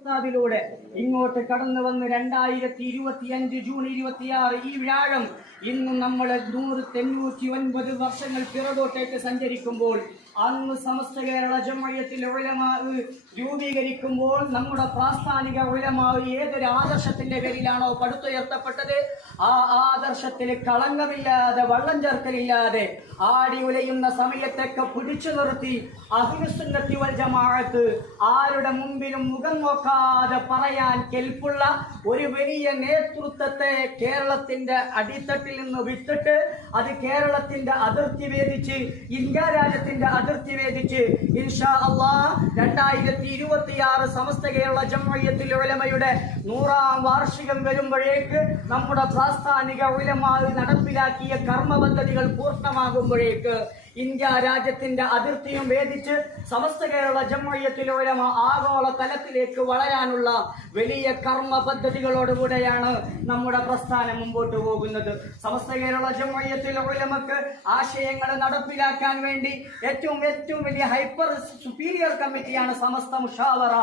ഉസ്താദിലൂടെ ഇങ്ങോട്ട് കടന്നു വന്ന് രണ്ടായിരത്തി ഇരുപത്തി അഞ്ച് ജൂൺ ഇരുപത്തിയാറ് ഈ വ്യാഴം ഇന്ന് നമ്മൾ നൂറ് തൊണ്ണൂറ്റി ഒൻപത് വർഷങ്ങൾ പിറകോട്ടേക്ക് സഞ്ചരിക്കുമ്പോൾ അന്ന് സമസ്ത കേരള ജമ്മയത്തിൽ ഉലമാവ് രൂപീകരിക്കുമ്പോൾ നമ്മുടെ പ്രാസ്ഥാനിക ഉലമാവ് ഏതൊരു ആദർശത്തിന്റെ പേരിലാണോ പടുത്തുയർത്തപ്പെട്ടത്? ആ ആദർശത്തിൽ കളങ്കമില്ലാതെ വള്ളം ചേർക്കലില്ലാതെ ആടി ഉലയുന്ന സമയത്തൊക്കെ പിടിച്ചു നിർത്തി അഹിനുസുന്നത്തി വൽ ജമാഅത്ത് ആരുടെ മുമ്പിലും മുഖം നോക്കാതെ പറയാൻ കെൽപ്പുള്ള ഒരു വലിയ നേതൃത്വത്തെ കേരളത്തിന്റെ അടിത്തട്ടിൽ നിന്ന് വിട്ടിട്ട് അത് കേരളത്തിന്റെ അതിർത്തി വേദിച്ച് ഇന്ത്യ രാജ്യത്തിന്റെ അതിർത്തി വേദിച്ച് ഇൻഷാ അള്ളാ രണ്ടായിരത്തി ഇരുപത്തിയാറ് സമസ്ത കേരള ജമ്മയത്തിൽ ഉലമയുടെ നൂറാം വാർഷികം വരുമ്പോഴേക്ക് നമ്മുടെ പ്രാസ്ഥാനിക ഉലമാവ് നടപ്പിലാക്കിയ കർമ്മ പദ്ധതികൾ പൂർണമാകുമ്പോഴേക്ക് ഇന്ത്യ രാജ്യത്തിന്റെ അതിർത്തിയും ഭേദിച്ച് സമസ്ത കേരള ജമയത്തിൽ ഉലമ ആഗോള തലത്തിലേക്ക് വളരാനുള്ള വലിയ കർമ്മ പദ്ധതികളോടുകൂടെയാണ് നമ്മുടെ പ്രസ്ഥാനം മുമ്പോട്ട് പോകുന്നത്. സമസ്ത കേരള ജമ്മയത്തിലോരമക്ക് ആശയങ്ങൾ നടപ്പിലാക്കാൻ വേണ്ടി ഏറ്റവും ഏറ്റവും വലിയ ഹൈപ്പർ സുപ്പീരിയർ കമ്മിറ്റിയാണ് സമസ്ത മുഷാവറ.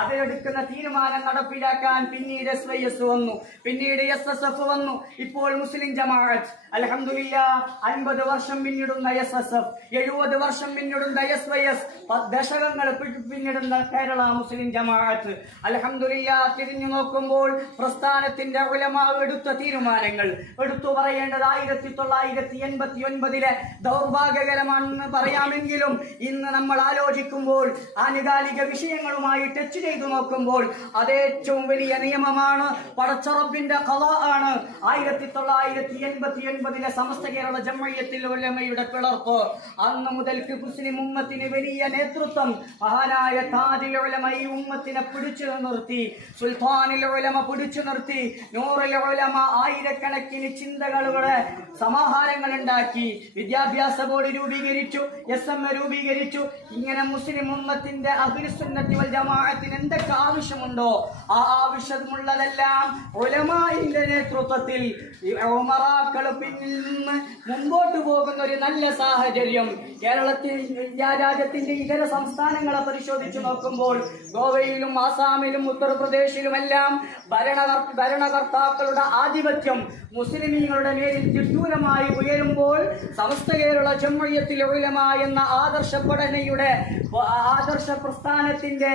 അതിലെടുക്കുന്ന തീരുമാനം നടപ്പിലാക്കാൻ പിന്നീട് എസ് വൈ എസ് വന്നു. പിന്നീട് എസ് എസ് എഫ് വന്നു. ഇപ്പോൾ മുസ്ലിം ജമാഅത്ത്. അലഹമില്ല അൻപത് വർഷം പിന്നിടുന്ന എസ് എസ് എഫ് എഴുപത് വർഷം പിന്നിടുന്ന എസ് വൈ എസ് ദശകങ്ങൾ പിന്നിടുന്ന കേരള മുസ്ലിം ജമാഅത്ത്. അലഹമില്ല തിരിഞ്ഞു നോക്കുമ്പോൾ പ്രസ്ഥാനത്തിന്റെ ഉലമാവ് എടുത്ത തീരുമാനങ്ങൾ. എടുത്തു പറയേണ്ടത് ആയിരത്തി തൊള്ളായിരത്തി എൺപത്തി ഒൻപതിലെ ദൗർഭാഗ്യകരമാണെന്ന് പറയാമെങ്കിലും ഇന്ന് നമ്മൾ ആലോചിക്കുമ്പോൾ ആനുകാലിക വിഷയങ്ങളുമായി ടച്ച് ചെയ്തു നോക്കുമ്പോൾ അത് ഏറ്റവും വലിയ നിയമമാണ് പടച്ചറബിന്റെ കഥ ആണ്. ആയിരത്തി തൊള്ളായിരത്തി എൺപത്തി ഒൻപതിലെ സമസ്ത കേരള ജമ്മയ്യത്തിൽ ഉലമയുടെ പിളർപ്പ്. അന്ന് മുതൽക്ക് മുസ്ലിം ഉമ്മത്തിന് വലിയ നേതൃത്വം. മഹാനായ താജിൽ ഉലമ ഈ ഉമ്മത്തിനെ പിടിച്ചു നിർത്തി. സുൽത്താനിൽ ഉലമ പിടിച്ചു നിർത്തി. നൂറിൽ ഉലമ ആയിരക്കണക്കിന് ചിന്തകളുടെ സമാഹാരങ്ങൾ ഉണ്ടാക്കി വിദ്യാഭ്യാസ ബോർഡ് രൂപീകരിച്ചു എസ് എം എ രൂപീകരിച്ചു. ഇങ്ങനെ മുസ്ലിം ഉമ്മത്തിന്റെ അഖിലുസുന്നത്തി വൽ ജമാഅത്തിന് എന്തൊക്കെ ആവശ്യമുണ്ടോ ആ ആവശ്യമുള്ളതെല്ലാം ഉലമായിന്റെ നേതൃത്വത്തിൽ ഉമറാക്കൾ പിന്നിൽ നിന്ന് മുമ്പോട്ട് പോകുന്ന ഒരു നല്ല സാഹചര്യം കേരളത്തിൽ ഇന്ത്യ രാജ്യത്തിന്റെ ഇതര സംസ്ഥാനങ്ങളെ പരിശോധിച്ചു നോക്കുമ്പോൾ ഗോവയിലും ആസാമിലും ഉത്തർപ്രദേശിലുമെല്ലാം ഭരണ ഭരണകർത്താക്കളുടെ ആധിപത്യം മുസ്ലിമീങ്ങളുടെ മേലിൽ തിട്ടൂരമായി ഉയരുമ്പോൾ സമസ്ത കേരള ചെമ്മഴിയത്തിൽ ഉലമ എന്ന ആദർശ പഠനയുടെ ആദർശ പ്രസ്ഥാനത്തിന്റെ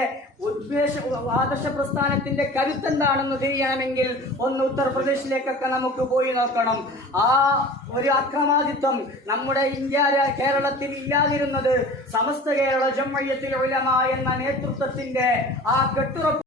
ഉദ്ദേശ ആദർശ പ്രസ്ഥാനത്തിന്റെ കരുത്തെന്താണെന്ന് തിരിയണമെങ്കിൽ ഒന്ന് ഉത്തർപ്രദേശിലേക്കൊക്കെ നമുക്ക് പോയി നോക്കണം. ആ ഒരു അക്രമാദിത്വം നമ്മുടെ ഇന്ത്യ കേരളത്തിൽ ഇല്ലാതിരുന്നത് സമസ്ത കേരള ജമ്മയ്യത്തിൽ ഉലമ എന്ന നേതൃത്വത്തിന്റെ ആ കെട്ടുറപ്പ്